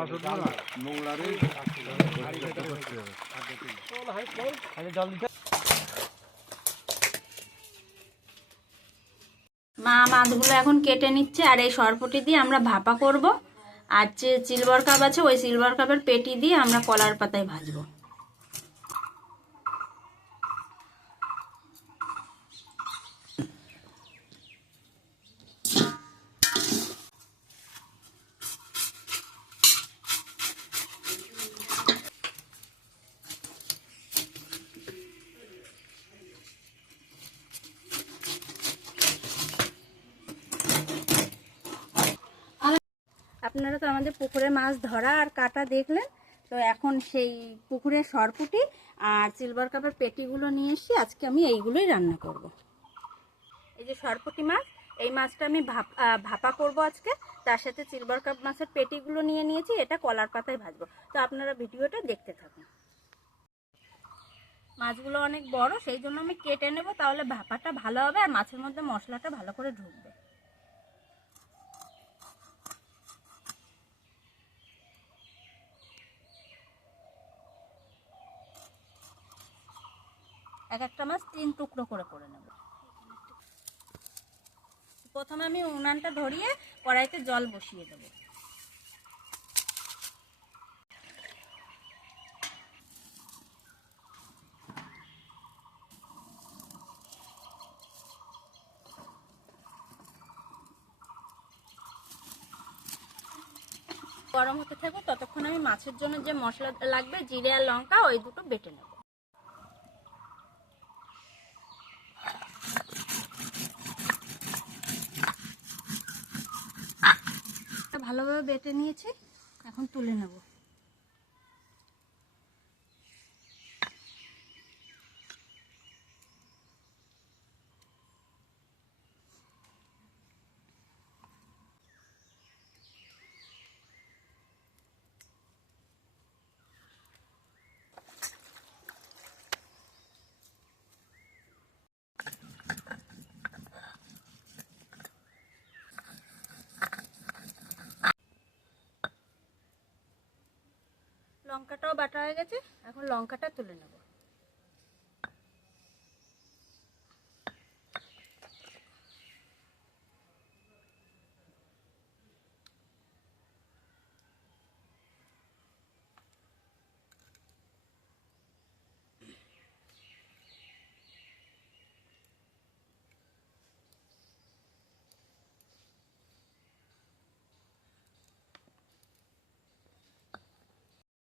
মা মাছগুলো এখন কেটে নিচ্ছে, আর এই সরপুটি দিয়ে আমরা ভাপা করব। আর যে সিলভার কাপ আছে ওই সিলভার কাপের পেটি দিয়ে আমরা কলার পাতায় ভাজবো। আপনারা তো আমাদের পুকুরে মাছ ধরা আর কাটা দেখলেন, তো এখন সেই পুকুরের সরপুটি আর সিলভার কাপের পেটিগুলো নিয়ে এসে আজকে আমি এইগুলোই রান্না করব। এই যে সরপুটি মাছ, এই মাছটা আমি ভাপা করব আজকে। তার সাথে সিলভার কাপ মাছের পেটিগুলো নিয়ে নিয়েছি, এটা কলার পাতায় ভাজবো। তো আপনারা ভিডিওটা দেখতে থাকুন। মাছগুলো অনেক বড়, সেই জন্য আমি কেটে নেব, তাহলে ভাপাটা ভালো হবে আর মাছের মধ্যে মশলাটা ভালো করে ঢুকবে। এক একটা মাছ 3 টুকরো করে নেব। প্রথমে আমি উনানটা ধরিয়ে কড়াইতে জল বসিয়ে দেব। গরম হতে থাকবে, ততক্ষণ আমি মাছের জন্য যে মশলা লাগবে জিরে আর লঙ্কা ওই দুটো বেটে নেব। ভালোভাবে বেটে নিয়েছি, এখন তুলে নেব। লঙ্কাটাও বাটা হয়ে গেছে, এখন লঙ্কাটা তুলে নেব।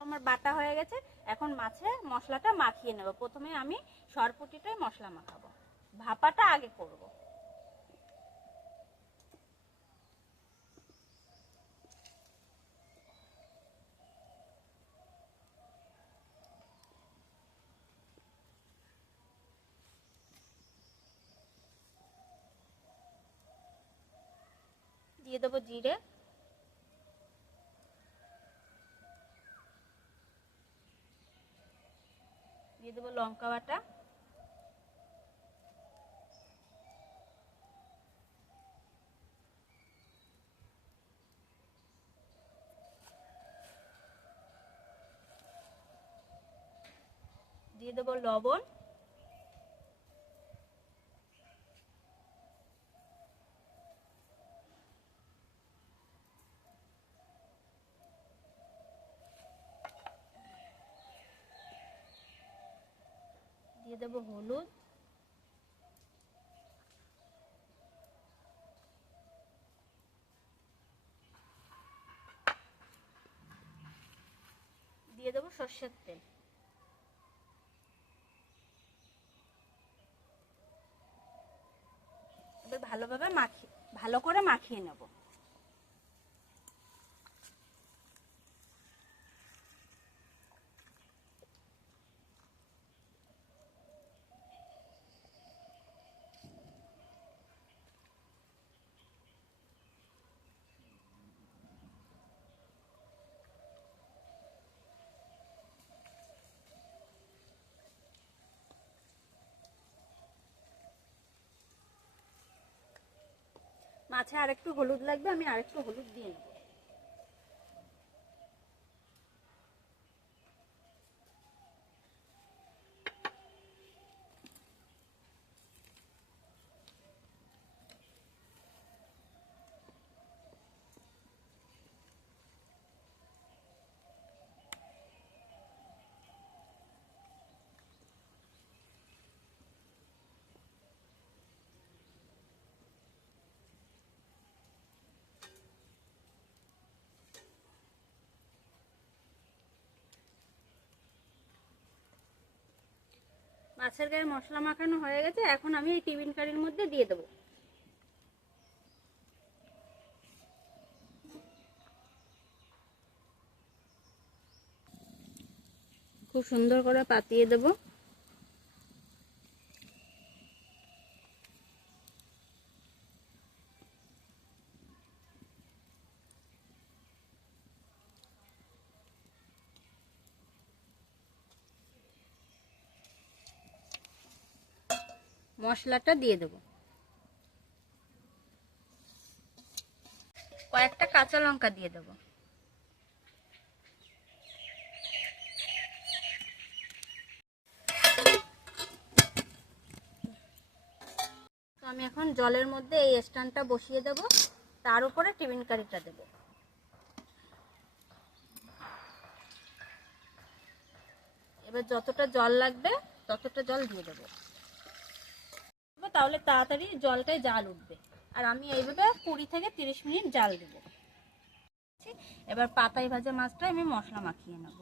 আমার বাটা হয়ে গেছে, এখন মাছে মশলাটা মাখিয়ে নেব। প্রথমে আমি সরপুটিটাই মশলা মাখাবো, ভাপাটা আগে করব। দিয়ে দেবো জিরে, দিয়ে দেবো লঙ্কা বাটা, দিয়ে দেবো লবণ, দিয়ে দেবো হলুদ, দিয়ে দেবো সর্ষের তেল। এবার ভালো করে মাখিয়ে নেব। মাছে আরেকটু হলুদ লাগবে, আমি আরেকটু হলুদ দিয়ে নেব। মাছের গায়ে মশলা মাখানো হয়ে গেছে, এখন আমি এই টিফিন কারির মধ্যে দিয়ে দেবো। খুব সুন্দর করে পাতিয়ে দেব। মশলাটা দিয়ে দেব। কয়েকটা কাঁচা লঙ্কা দিয়ে দেব। তো আমি এখন জলের মধ্যে এই স্ট্যান্ডটা বসিয়ে দেব, তার উপরে টিফিন কারিটা দেব। এবার যতটা জল লাগবে ততটা জল দিয়ে দেবো, তাহলে তাড়াতাড়ি জলটায় জাল উঠবে। আর আমি এইভাবে 20 থেকে 30 মিনিট জাল দেব। এবার পাতায় ভাজা মাছটা আমি মশলা মাখিয়ে নেব।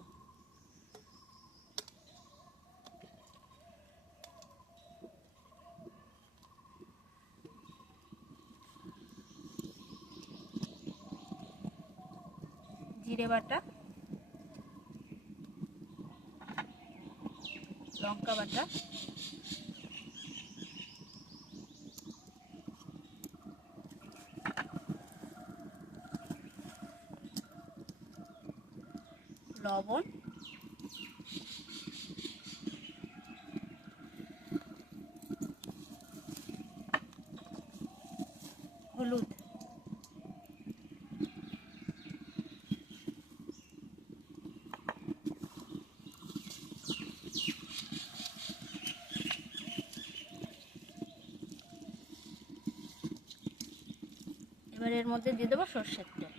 জিরে বাটা, লঙ্কা বাটা, লবণ, হলুদ, এবার এর মধ্যে দিয়ে দেবো সর্ষের তেল।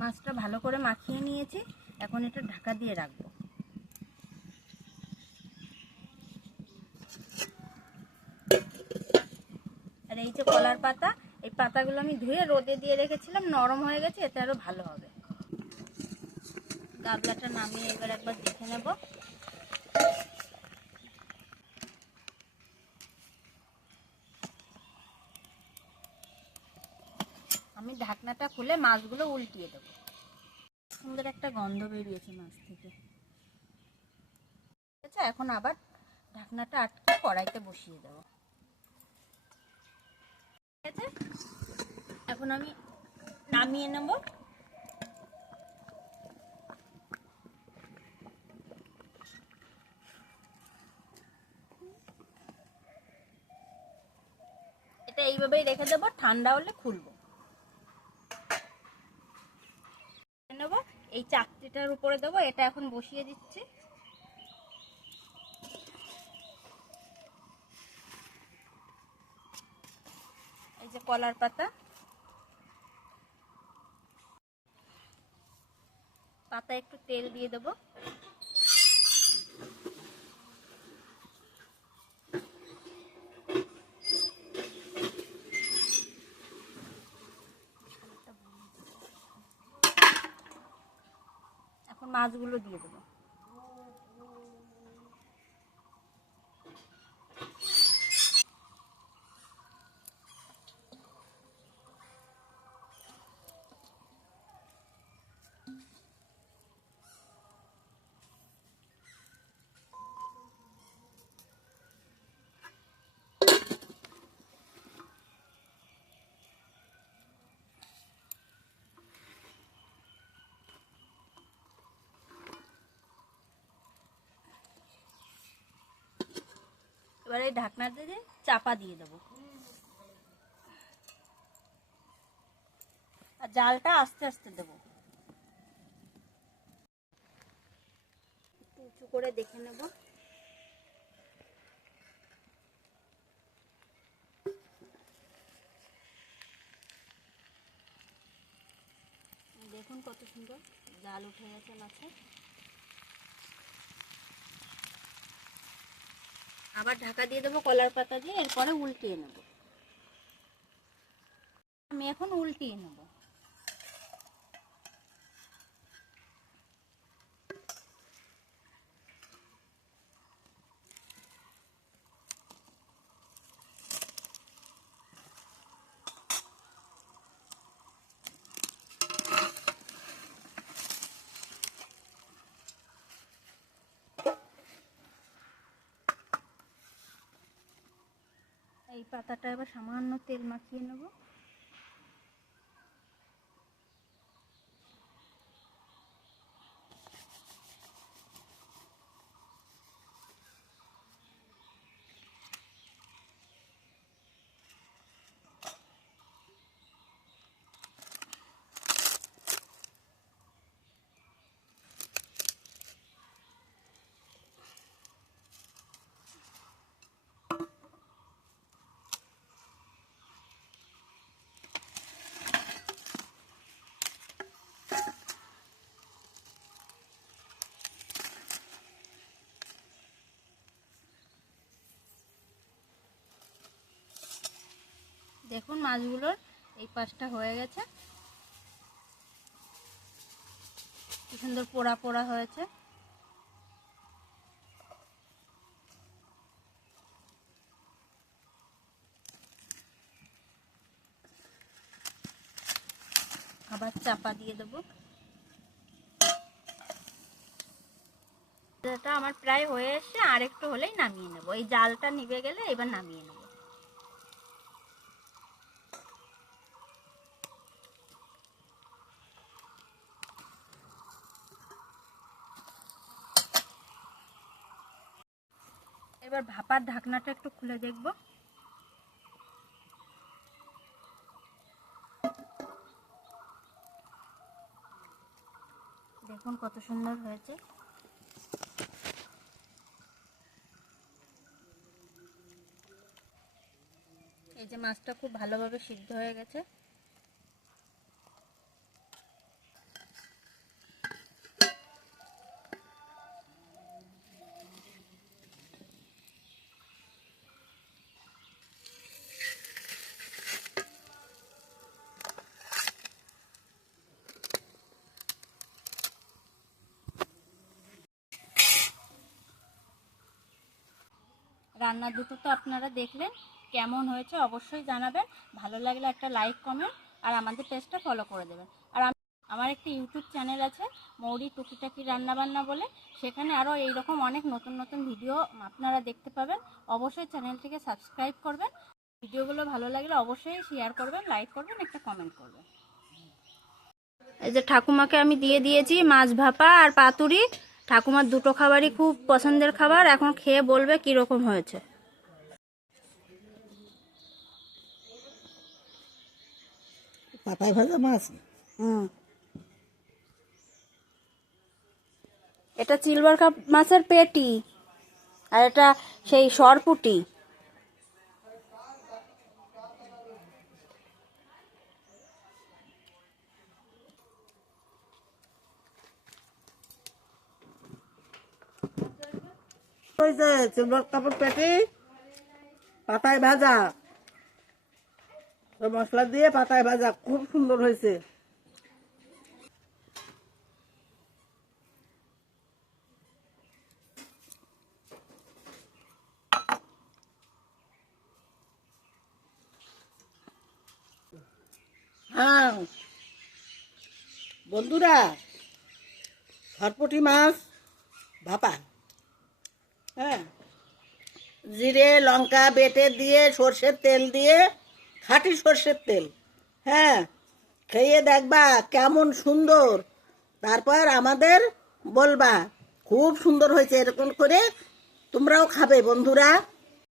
মাছটা ভালো করে মাখিয়ে নিয়েছি, এখন এটা ঢাকা দিয়ে রাখবো। আর এই যে কলার পাতা, এই পাতাগুলো আমি ধুয়ে রোদে দিয়ে রেখেছিলাম, নরম হয়ে গেছে, এতে আরো ভালো হবে। গাবলাটা নামিয়ে এবার একবার দেখে নেব। আমি ঢাকনাটা খুলে মাছগুলো উল্টিয়ে দেবো। সুন্দর একটা গন্ধ বেরিয়েছে মাছ থেকে। আচ্ছা, এখন আবার ঢাকনাটা আটকে কড়াইতে বসিয়ে দেবো। ঠিক আছে, এখন আমি নামিয়ে নেব। এটা এইভাবেই রেখে দেবো, ঠান্ডা হলে খুলবো। নেব, এই চাকতিটার উপরে দেবো, এটা এখন বসিয়ে দিচ্ছি। এই যে কলার পাতা, পাতায় একটু তেল দিয়ে দেবো। এখন মাছগুলো দিয়ে দেবো। এবার এই ঢাকনা দিয়ে চাপা দিয়ে দেবো, আর জালটা আস্তে আস্তে দেবো। একটু উঁচু করে দেখে নেব। দেখুন কত সুন্দর জাল উঠে গেছে মাছে। আবার ঢাকা দিয়ে দেবো কলার পাতা দিয়ে, এরপরে উল্টিয়ে নেব। আমি এখন উল্টিয়ে নেব। এই পাতাটা এবার সামান্য তেল মাখিয়ে নেব। দেখুন মাছগুলোর এই পাশটা হয়ে গেছে, কি সুন্দর পোড়া পোড়া হয়েছে। আবার চাপা দিয়ে দেবো। এটা আমার প্রায় হয়ে এসছে, আর একটু হলেই নামিয়ে নেব। এই জালটা নিভে গেলে এবার নামিয়ে নেব। এবার ভাপার ঢাকনাটা একটু খুলে দেখব। দেখুন কত সুন্দর হয়েছে। এই যে মাছটা খুব ভালোভাবে সিদ্ধ হয়ে গেছে। রান্না দুটো তো আপনারা দেখলেন, কেমন হয়েছে অবশ্যই জানাবেন। ভালো লাগলে একটা লাইক, কমেন্ট আর আমাদের পেজটা ফলো করে দেবেন। আর আমার একটি ইউটিউব চ্যানেল আছে, মৌরি টুকিটাকি রান্নাবান্না বলে। সেখানে আরও এইরকম অনেক নতুন নতুন ভিডিও আপনারা দেখতে পাবেন। অবশ্যই চ্যানেলটিকে সাবস্ক্রাইব করবেন। ভিডিওগুলো ভালো লাগলে অবশ্যই শেয়ার করবেন, লাইক করবেন, একটা কমেন্ট করবেন। এই যে ঠাকুমাকে আমি দিয়ে দিয়েছি মাছ ভাপা আর পাতুরি। ঠাকুমার দুটো খাবারই খুব পছন্দের খাবার। এখন খেয়ে বলবে কীরকম হয়েছে। পাতায় ভাজা মাছ। এটা সিলভার কাপ মাছের পেটি, আর এটা সেই সরপুটি। ওই যে সিলভার কাপড় পেটি, পাতায় ভাজা, ওই মশলা দিয়ে পাতায় ভাজা, খুব সুন্দর হয়েছে। হ্যাঁ বন্ধুরা, সরপুঁটি মাছ ভাপা, হ্যাঁ জিরে লঙ্কা বেটে দিয়ে, সর্ষের তেল দিয়ে, খাঁটি সর্ষের তেল, হ্যাঁ খেয়ে দেখবা কেমন সুন্দর। তারপর আমাদের বলবা খুব সুন্দর হয়েছে। এরকম করে তোমরাও খাবে বন্ধুরা।